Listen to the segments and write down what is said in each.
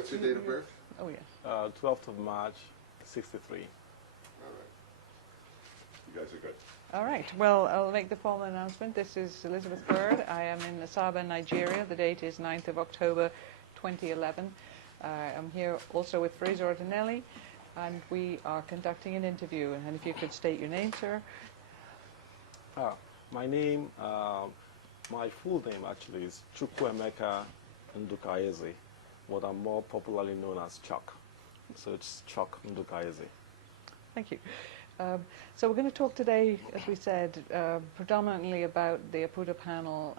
What's your date of birth? Oh, yes. 12th of March, 63. All right. You guys are good. All right. Well, I'll make the formal announcement. This is Elizabeth Bird. I am in Asaba, Nigeria. The date is 9th of October, 2011. I'm here also with Fraser Ordinelli, and we are conducting an interview. And if you could state your name, sir. My name, my full name actually is Chukwuemeka Nduka Eze, what I'm more popularly known as Chuck. So it's Chuck Nduka Eze. Thank you. So we're going to talk today, as we said, predominantly about the Oputa panel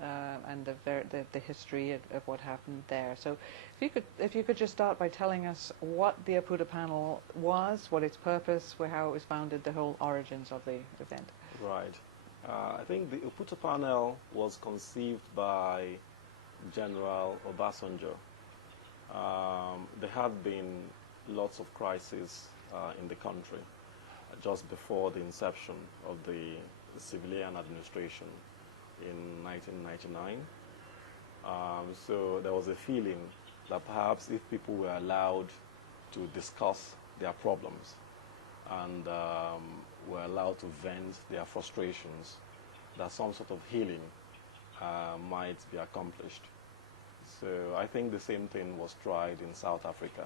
and the history of what happened there. So if you could just start by telling us what the Oputa panel was, what its purpose, how it was founded, the whole origins of the event. Right. I think the Oputa panel was conceived by General Obasanjo. There had been lots of crises in the country just before the inception of the civilian administration in 1999. So there was a feeling that perhaps if people were allowed to discuss their problems and were allowed to vent their frustrations, that some sort of healing might be accomplished. So I think the same thing was tried in South Africa.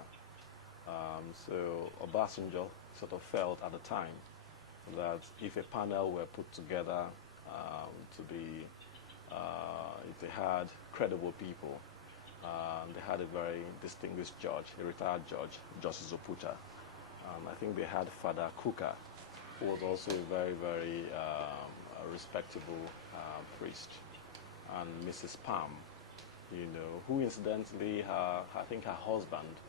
So Obasanjo sort of felt at the time that if a panel were put together if they had credible people, they had a very distinguished judge, a retired judge, Justice Oputa. I think they had Father Kuka, who was also a very, very respectable priest, and Mrs. Palm, who incidentally, I think her husband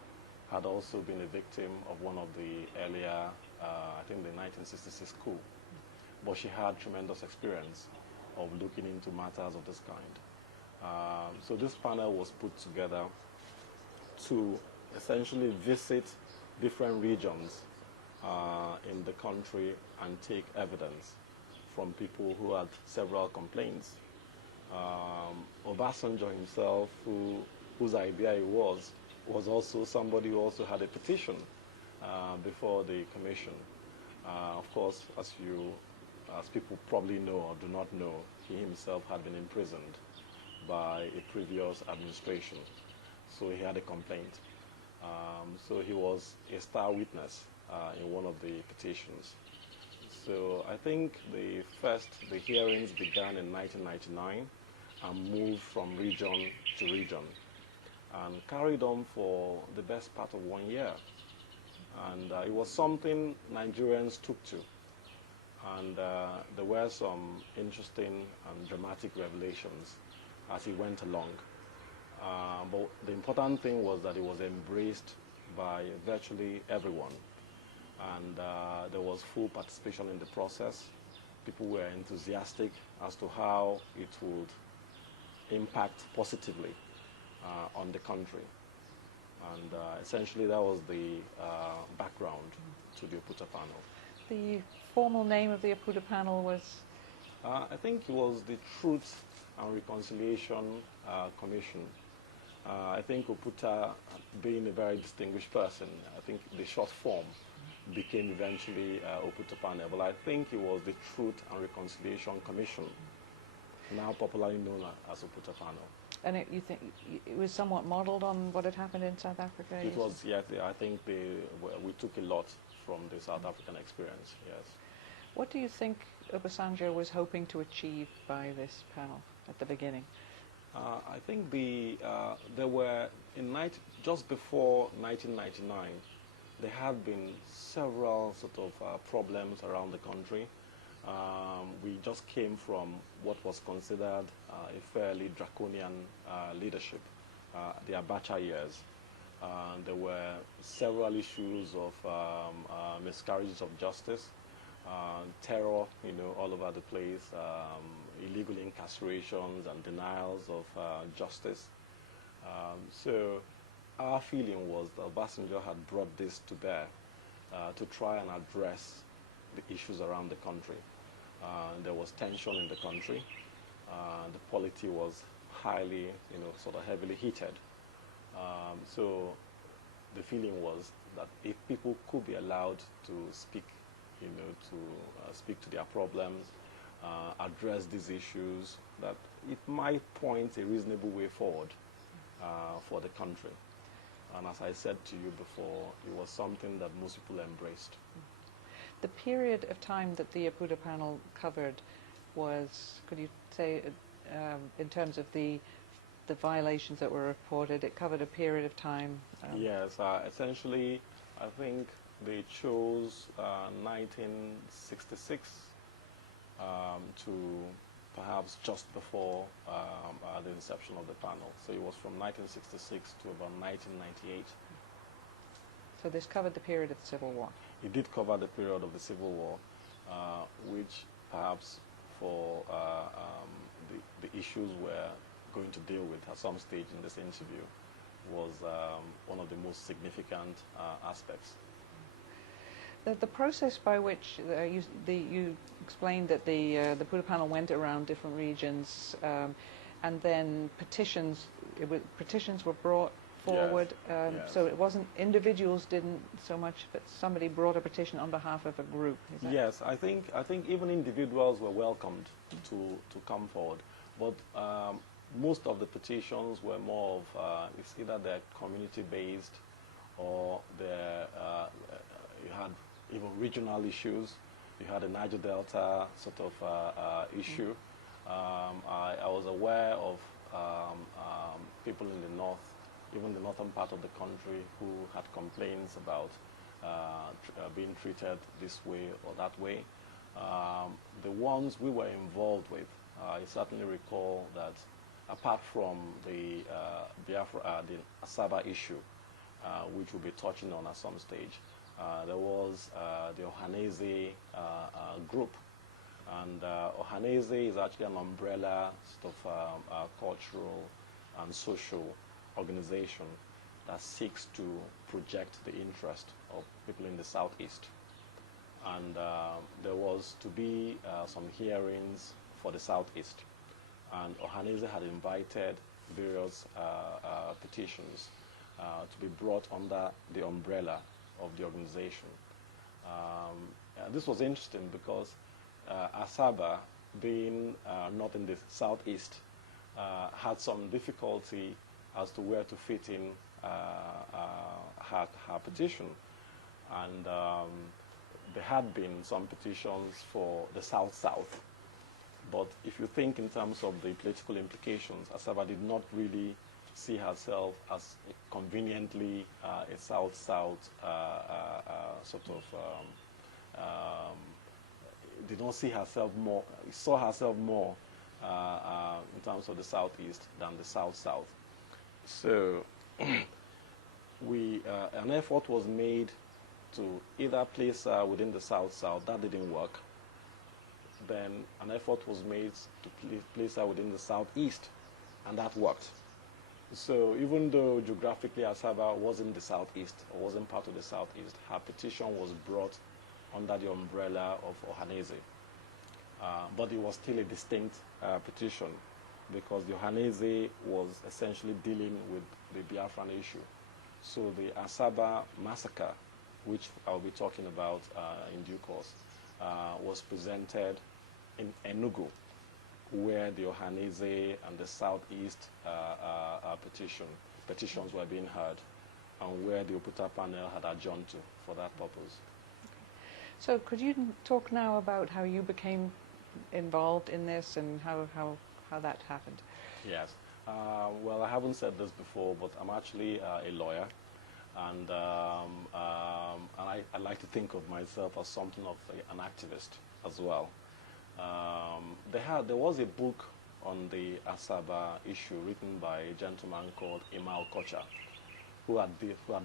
had also been a victim of one of the earlier, I think the 1966 coup. But she had tremendous experience of looking into matters of this kind. So this panel was put together to essentially visit different regions in the country and take evidence from people who had several complaints. Obasanjo himself, whose idea it was also somebody who also had a petition before the commission. Of course, as people probably know or do not know, he himself had been imprisoned by a previous administration. So he had a complaint. So he was a star witness in one of the petitions. So I think the hearings began in 1999 and moved from region to region and carried on for the best part of 1 year. And it was something Nigerians took to. And there were some interesting and dramatic revelations as he went along. But the important thing was that it was embraced by virtually everyone. And there was full participation in the process. People were enthusiastic as to how it would impact positively on the country. And essentially that was the background to the Oputa panel. The formal name of the Oputa panel was? I think it was the Truth and Reconciliation Commission. I think Oputa, being a very distinguished person, I think the short form became eventually Oputa panel. But I think it was the Truth and Reconciliation Commission, now popularly known as Oputa panel. And you think it was somewhat modeled on what had happened in South Africa? It was, yeah. I think we took a lot from the South African experience, yes. What do you think Obasanjo was hoping to achieve by this panel at the beginning? I think there were, just before 1999, there had been several sort of problems around the country. We just came from what was considered a fairly draconian leadership, the Abacha years. There were several issues of miscarriages of justice, terror, all over the place, illegal incarcerations and denials of justice. So our feeling was that Obasanjo had brought this to bear to try and address the issues around the country. There was tension in the country. The polity was highly, sort of heavily heated. So the feeling was that if people could be allowed to speak, to speak to their problems, address these issues, that it might point a reasonable way forward for the country. And as I said to you before, it was something that most people embraced. The period of time that the Oputa panel covered was, could you say, in terms of the violations that were reported, it covered a period of time? Yes, essentially, I think they chose 1966 to perhaps just before the inception of the panel. So it was from 1966 to about 1998. So this covered the period of the Civil War? It did cover the period of the Civil War, which perhaps for the issues we're going to deal with at some stage in this interview was one of the most significant aspects. The process by which you explained that the Oputa panel went around different regions, and then petitions were brought forward. Yes. Yes. So it wasn't individuals didn't so much, but somebody brought a petition on behalf of a group. Is that? Yes, I think even individuals were welcomed to come forward, but most of the petitions were more of it's either they're community based or you had even regional issues. You had a Niger Delta sort of issue. I was aware of people in the north, even the northern part of the country, who had complaints about being treated this way or that way. The ones we were involved with, I certainly recall that apart from the the Asaba issue, which we'll be touching on at some stage, there was the Ohaneze group. And Ohaneze is actually an umbrella sort of cultural and social organization that seeks to project the interest of people in the Southeast. And there was to be some hearings for the Southeast. And Ohaneze had invited various petitions to be brought under the umbrella of the organization. This was interesting because Asaba, being not in the Southeast, had some difficulty as to where to fit in her petition. And there had been some petitions for the South-South. But if you think in terms of the political implications, Asaba did not really see herself as conveniently a South-South sort of, did not see herself more, saw herself more in terms of the Southeast than the South-South. So an effort was made to either place her within the South-South. That didn't work. Then an effort was made to place her within the Southeast, and that worked. So even though geographically Asaba wasn't the Southeast or wasn't part of the Southeast, her petition was brought under the umbrella of Ohaneze. But it was still a distinct petition because the Ohaneze was essentially dealing with the Biafran issue. So the Asaba massacre, which I'll be talking about in due course, was presented in Enugu, where the Ohaneze and the Southeast petitions were being heard, and where the Oputa panel had adjourned to for that purpose. So could you talk now about how you became involved in this and how that happened? Yes. Well, I haven't said this before, but I'm actually a lawyer, and I like to think of myself as something of an activist as well. There was a book on the Asaba issue written by a gentleman called Imal Kocha, who had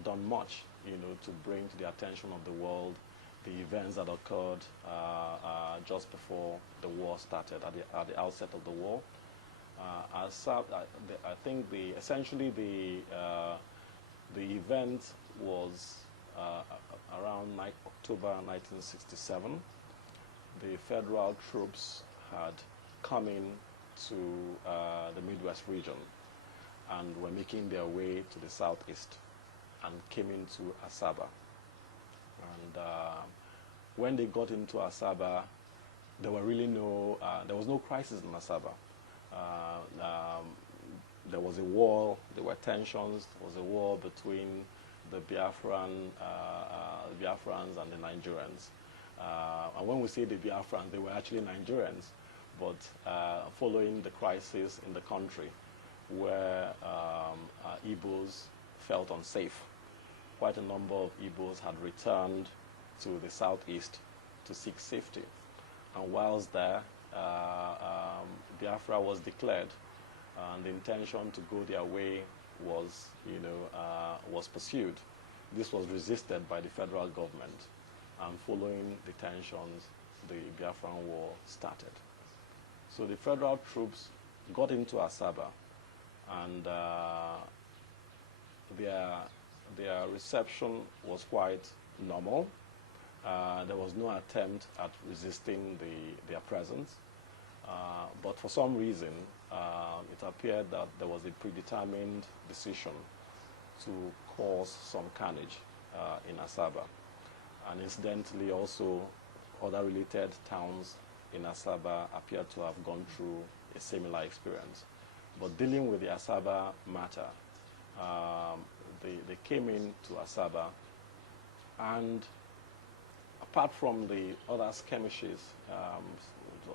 done much, to bring to the attention of the world the events that occurred just before the war started, at the outset of the war. I think essentially the event was around October 1967. The federal troops had come in to the Midwest region and were making their way to the Southeast. and came into Asaba. And when they got into Asaba, there were really there was no crisis in Asaba. There was a war, there were tensions, there was a war between the Biafrans and the Nigerians. And when we say the Biafrans, they were actually Nigerians, but following the crisis in the country where Igbos felt unsafe, quite a number of Igbos had returned to the southeast to seek safety. And whilst there, Biafra was declared, and the intention to go their way was, was pursued. This was resisted by the federal government, and following the tensions, the Biafran War started. So the federal troops got into Asaba, and their reception was quite normal. There was no attempt at resisting their presence, but for some reason, it appeared that there was a predetermined decision to cause some carnage in Asaba. And incidentally, also, other related towns in Asaba appear to have gone through a similar experience. But dealing with the Asaba matter, they came into Asaba, and apart from the other skirmishes,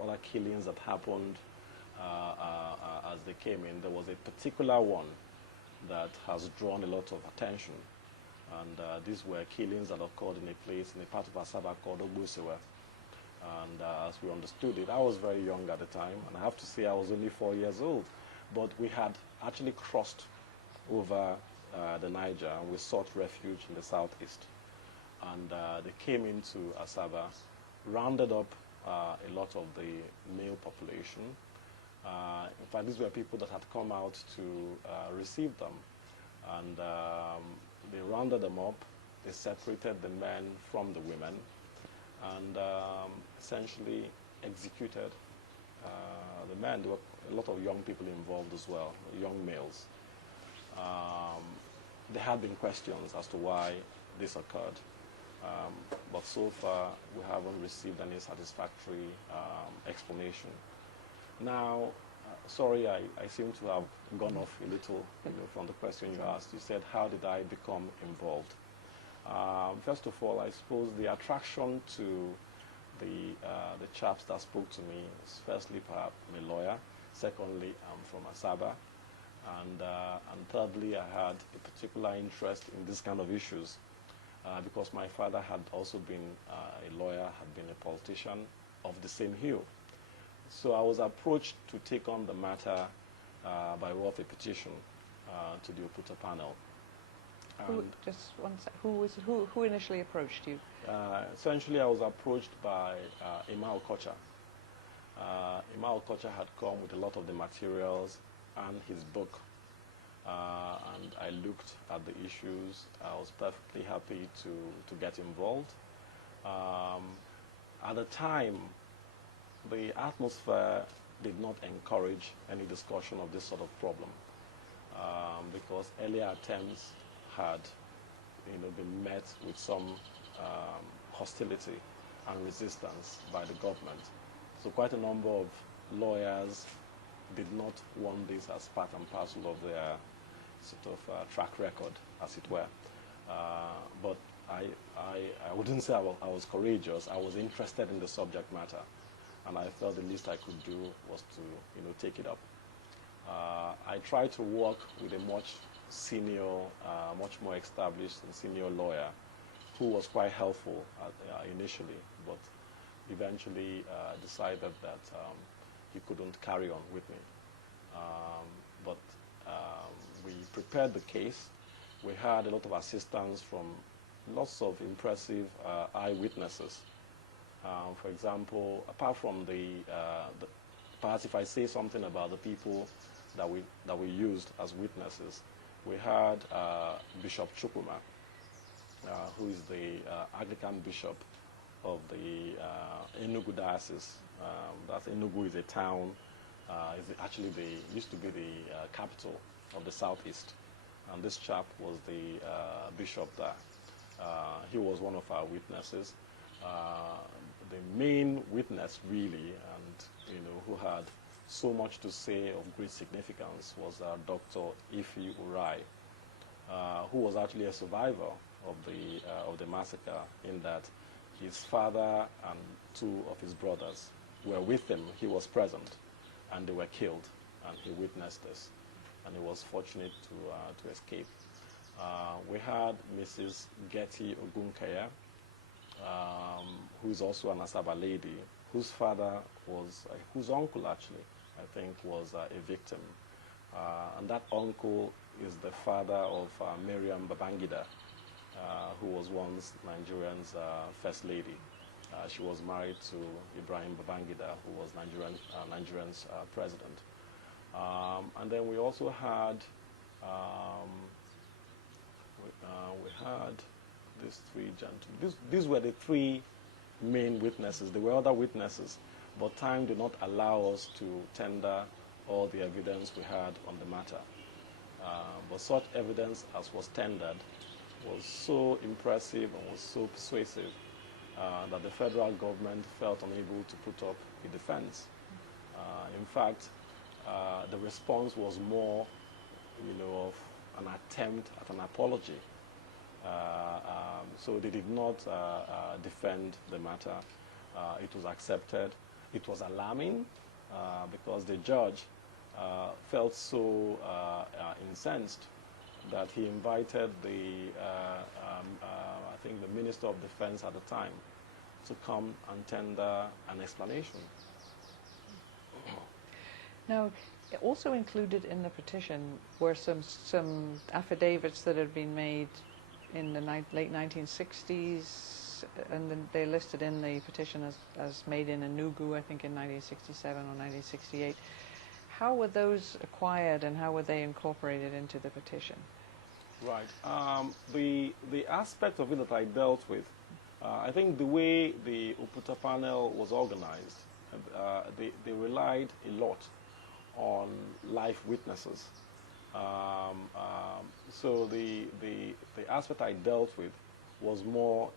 other killings that happened as they came in, there was a particular one that has drawn a lot of attention. And these were killings that occurred in a part of Asaba called Obusewa. And as we understood it, I was very young at the time, and I have to say I was only 4 years old. But we had actually crossed over the Niger, and we sought refuge in the southeast. And they came into Asaba, rounded up a lot of the male population. In fact, these were people that had come out to receive them. And they rounded them up, they separated the men from the women, and essentially executed the men. There were a lot of young people involved as well, young males. There had been questions as to why this occurred, but so far we haven't received any satisfactory explanation. Now, sorry, I seem to have gone off a little from the question you asked. You said, how did I become involved? First of all, I suppose the attraction to the chaps that spoke to me is firstly, perhaps I'm a lawyer. Secondly, I'm from Asaba. And thirdly, I had a particular interest in this kind of issues because my father had also been a lawyer, had been a politician of the same hue. So I was approached to take on the matter by way of a petition to the Oputa panel. Just one sec. Who initially approached you? Essentially, I was approached by Ima Okocha. Ima Okocha had come with a lot of the materials and his book. And I looked at the issues. I was perfectly happy to get involved. At the time, the atmosphere did not encourage any discussion of this sort of problem because earlier attempts had been met with some hostility and resistance by the government. So quite a number of lawyers did not want this as part and parcel of their sort of track record, as it were. But I wouldn't say I was courageous. I was interested in the subject matter, and I felt the least I could do was to take it up. I tried to work with a much more established and senior lawyer who was quite helpful initially, but eventually decided that he couldn't carry on with me. But we prepared the case. We had a lot of assistance from lots of impressive eyewitnesses. For example, apart from perhaps if I say something about the people that we used as witnesses, we had Bishop Chukwuma, who is the Anglican bishop of the Enugu diocese. That Enugu is a town, used to be the capital of the southeast. and this chap was the bishop there. He was one of our witnesses. The main witness, really, and who had so much to say of great significance, was Dr. Ifi Urai, who was actually a survivor of the massacre, in that his father and two of his brothers were with him. He was present, and they were killed, and he witnessed this, and he was fortunate to escape. We had Mrs. Getty Ogunkaya, who is also an Asaba lady, whose father was, whose uncle actually, I think, was a victim. And that uncle is the father of Miriam Babangida, who was once Nigerian's first lady. She was married to Ibrahim Babangida, who was Nigerian's president. And then we also had these three gentlemen. These were the three main witnesses. There were other witnesses, but time did not allow us to tender all the evidence we had on the matter. But such evidence as was tendered was so impressive and was so persuasive that the federal government felt unable to put up a defense. In fact, the response was more, of an attempt at an apology. So they did not defend the matter. It was accepted. It was alarming because the judge felt so incensed that he invited I think the Minister of Defense at the time to come and tender an explanation. Now, also included in the petition were some affidavits that had been made in the late 1960s, and then they're listed in the petition as made in Enugu, I think in 1967 or 1968. How were those acquired, and how were they incorporated into the petition? Right. The aspect of it that I dealt with, I think the way the Oputa panel was organized, they relied a lot on live witnesses. So the aspect I dealt with was more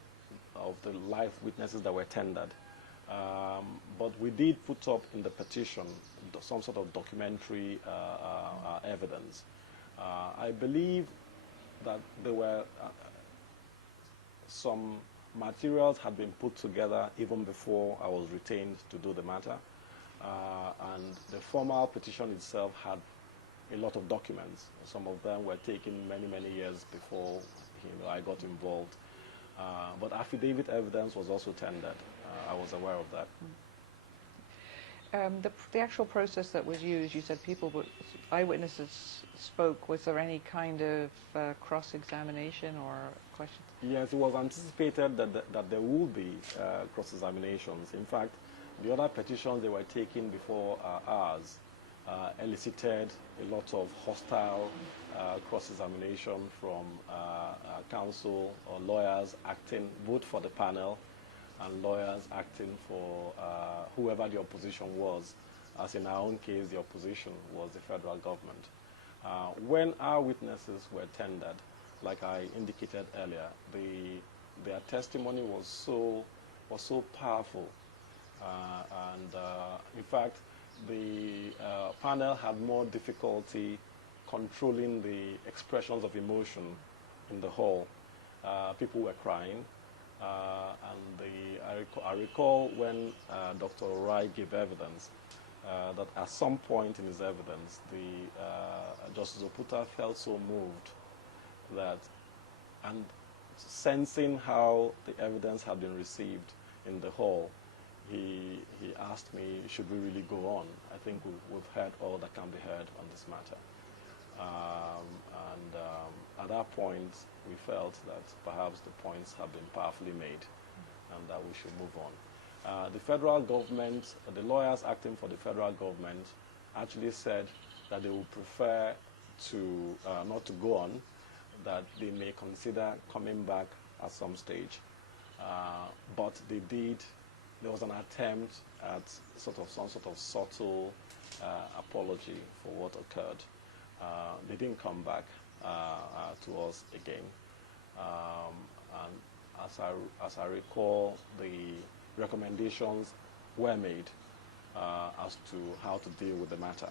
of the live witnesses that were tendered. But we did put up in the petition some sort of documentary evidence. I believe that there were some materials had been put together even before I was retained to do the matter. And the formal petition itself had a lot of documents. Some of them were taken many, many years before I got involved. But affidavit evidence was also tendered. I was aware of that. The actual process that was used, you said eyewitnesses spoke. Was there any kind of cross-examination or questions? Yes, it was anticipated that there would be cross-examinations. In fact, the other petitions they were taking before ours elicited a lot of hostile cross-examination from counsel or lawyers acting both for the panel and lawyers acting for whoever the opposition was. As in our own case, the opposition was the federal government. When our witnesses were tendered, like I indicated earlier, their testimony was so powerful, and in fact, the panel had more difficulty controlling the expressions of emotion in the hall. People were crying, and I recall when Dr. Orai gave evidence that at some point in his evidence, Justice Oputa felt so moved that, and sensing how the evidence had been received in the hall, he asked me, should we really go on? I think we've heard all that can be heard on this matter. At that point, we felt that perhaps the points have been powerfully made and that we should move on. The federal government, the lawyers acting for the federal government actually said that they would prefer to not to go on, that they may consider coming back at some stage. But they did. There was an attempt at some sort of subtle apology for what occurred. They didn't come back, to us again. And as I recall, the recommendations were made as to how to deal with the matter,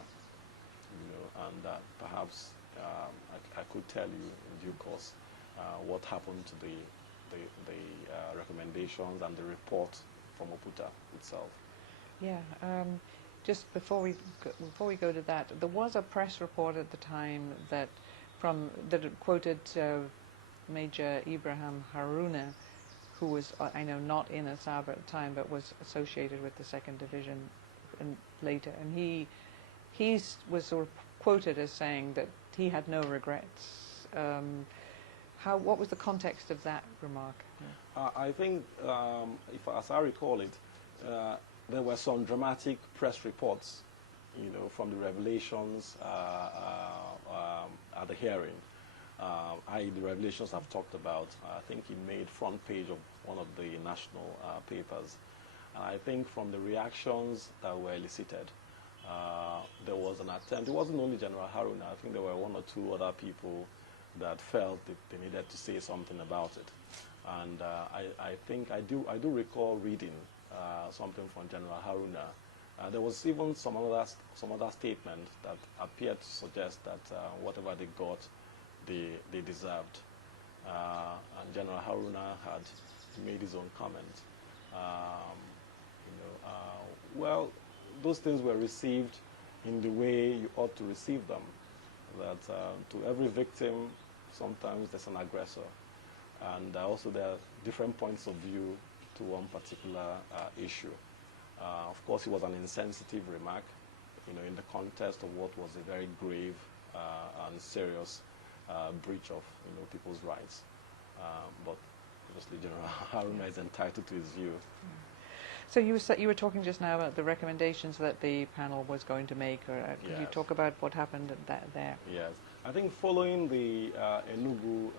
and perhaps I could tell you in due course what happened to the recommendations and the report from Oputa itself. Yeah. Just before we go to that, there was a press report at the time that quoted Major Ibrahim Haruna, who was, I know, not in Asaba at the time, but was associated with the 2nd Division and later, and he was sort of quoted as saying that he had no regrets. What was the context of that remark? I think, as I recall it, there were some dramatic press reports, from the revelations at the hearing. The revelations I've talked about. I think he made front page of one of the national papers. And I think from the reactions that were elicited, there was an attempt. It wasn't only General Haruna. I think there were 1 or 2 other people that felt that they needed to say something about it. And I think I do recall reading something from General Haruna. There was even some other statement that appeared to suggest that whatever they got, they deserved. And General Haruna had made his own comment. Well, those things were received in the way you ought to receive them. That to every victim, sometimes there's an aggressor. And also there are different points of view to one particular issue. Of course, it was an insensitive remark, in the context of what was a very grave and serious breach of, people's rights. But obviously, General Haruna is entitled to his view. So you were talking just now about the recommendations that the panel was going to make, or could you talk about what happened there? Yes, I think following the Enugu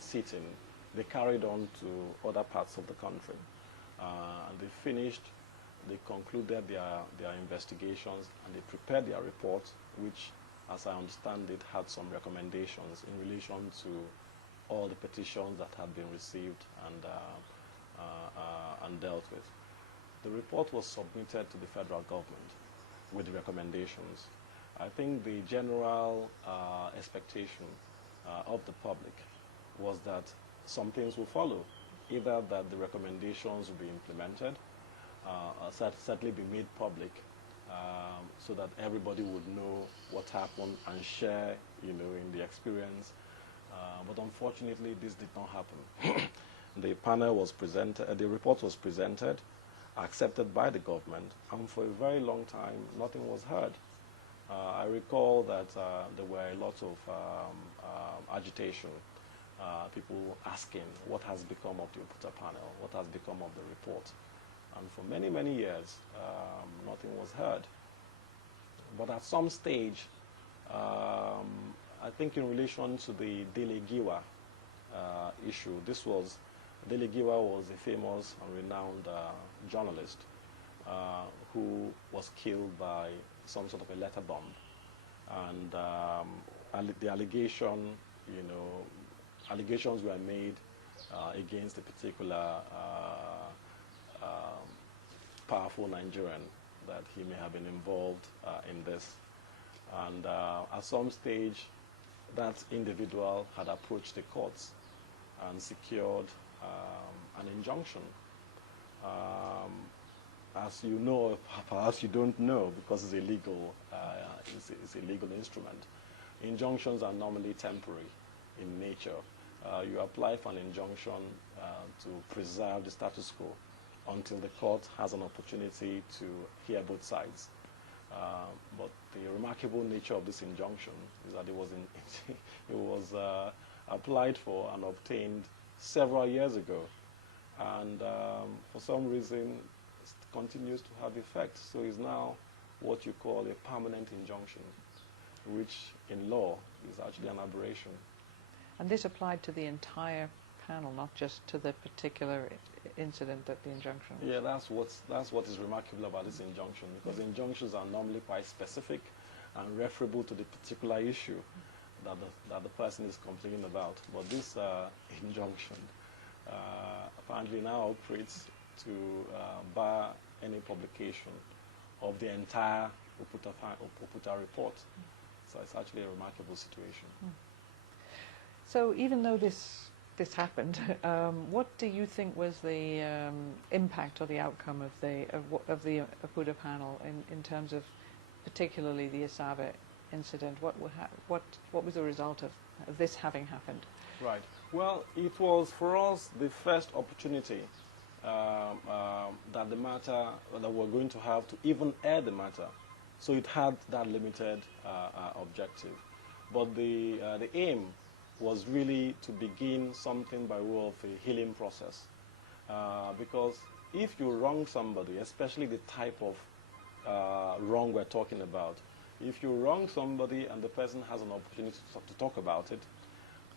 sitting, they carried on to other parts of the country, and they finished. They concluded their investigations, and they prepared their report, which, as I understand it, had some recommendations in relation to all the petitions that had been received and dealt with. The report was submitted to the federal government with the recommendations. I think the general expectation of the public was that some things will follow, either that the recommendations will be implemented, certainly be made public, so that everybody would know what happened and share, in the experience. But unfortunately, this did not happen. The panel was presented, the report was presented, accepted by the government, and for a very long time, nothing was heard. I recall that there were a lot of agitation, people asking what has become of the Oputa panel, what has become of the report. And for many, many years, nothing was heard. But at some stage, I think in relation to the Dele Giwa issue, Dele Giwa was a famous and renowned journalist who was killed by some sort of a letter bomb. And the allegations were made against a particular powerful Nigerian, that he may have been involved in this. And at some stage, that individual had approached the courts and secured an injunction. As you know, perhaps you don't know, because it's illegal. It's a legal instrument. Injunctions are normally temporary in nature. You apply for an injunction to preserve the status quo until the court has an opportunity to hear both sides. But the remarkable nature of this injunction is that it was applied for and obtained several years ago, and for some reason it continues to have effect. So it's now what you call a permanent injunction, which in law is actually an aberration. And this applied to the entire panel, not just to the particular incident that the injunction was. Yeah, that's what is remarkable about this injunction, because injunctions are normally quite specific and referable to the particular issue that the person is complaining about. But this injunction apparently now operates to bar any publication of the entire Oputa report. So it's actually a remarkable situation. So even though this happened, what do you think was the impact or the outcome of the Oputa panel in terms of particularly the Asaba incident? What was the result of this having happened? Right. Well, it was for us the first opportunity that the matter that we're going to have to even air the matter. So it had that limited objective, but the aim was really to begin something by way of a healing process. Because if you wrong somebody, especially the type of wrong we're talking about, if you wrong somebody and the person has an opportunity to talk about it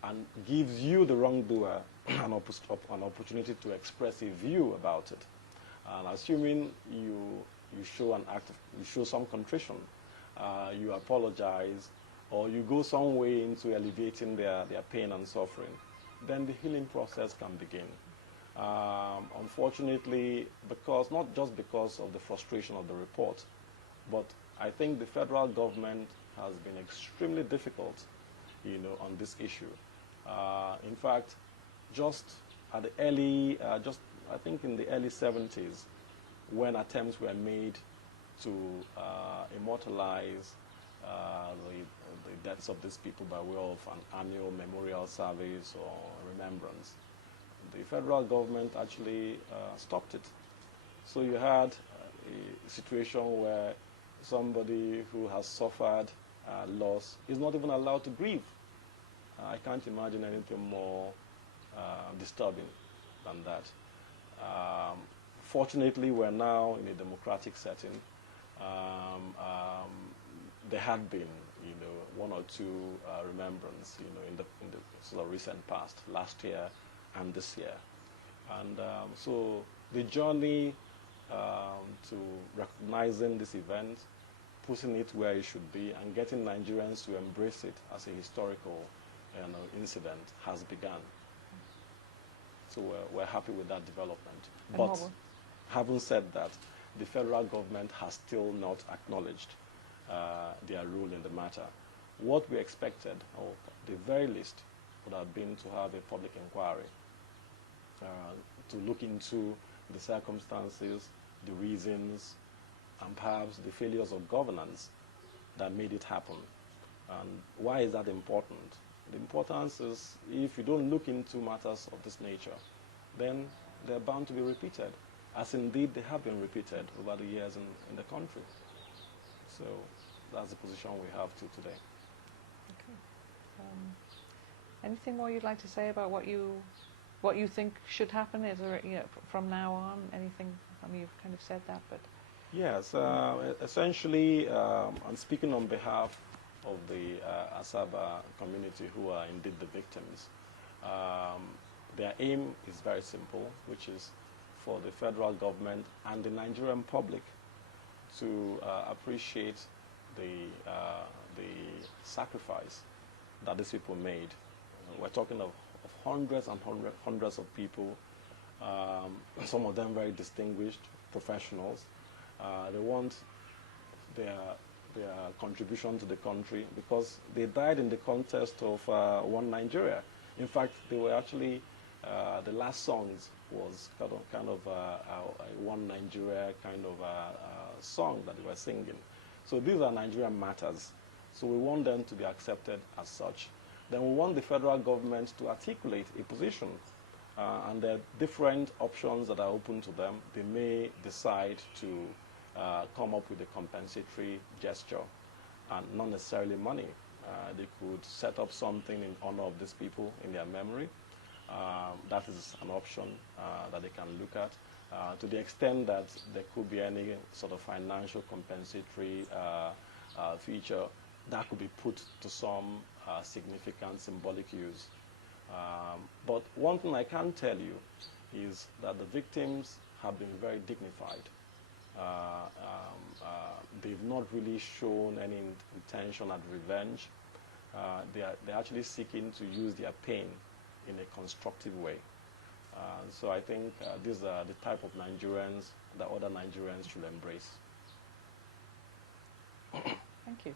and gives you, the wrongdoer, an opportunity to express a view about it, and assuming you show you show some contrition, you apologize, or you go some way into alleviating their pain and suffering, then the healing process can begin. Unfortunately, not just because of the frustration of the report, but I think the federal government has been extremely difficult, on this issue. In fact, just at the early, I think in the early 70s, when attempts were made to immortalize the deaths of these people by way of an annual memorial service or remembrance, the federal government actually stopped it. So you had a situation where somebody who has suffered loss is not even allowed to grieve. I can't imagine anything more disturbing than that. Fortunately, we're now in a democratic setting. There had been, one or two remembrance, in the sort of recent past, last year and this year. And so the journey to recognizing this event, putting it where it should be, and getting Nigerians to embrace it as a historical incident has begun. So we're happy with that development. But having said that, the federal government has still not acknowledged their role in the matter. What we expected, or the very least, would have been to have a public inquiry to look into the circumstances, the reasons, and perhaps the failures of governance that made it happen. And why is that important? The importance is, if you don't look into matters of this nature, then they're bound to be repeated, as indeed they have been repeated over the years in the country. So that's the position we have today. Okay. Anything more you'd like to say about what you think should happen? Is there, from now on, anything? I mean, you've kind of said that, but yes. Essentially, I'm speaking on behalf of the Asaba community, who are indeed the victims. Their aim is very simple, which is for the federal government and the Nigerian public to appreciate the sacrifice that these people made. We're talking of hundreds and hundreds of people, some of them very distinguished professionals. They want their contribution to the country, because they died in the context of One Nigeria. In fact, they were actually, the last songs was kind of a One Nigeria kind of song that they were singing. So these are Nigerian matters. So we want them to be accepted as such. Then we want the federal government to articulate a position. And there are different options that are open to them. They may decide to come up with a compensatory gesture, and not necessarily money. They could set up something in honor of these people in their memory. That is an option that they can look at. To the extent that there could be any sort of financial compensatory feature, that could be put to some significant symbolic use. But one thing I can tell you is that the victims have been very dignified. They've not really shown any intention at revenge. they're actually seeking to use their pain in a constructive way. So I think these are the type of Nigerians that other Nigerians should embrace. Thank you.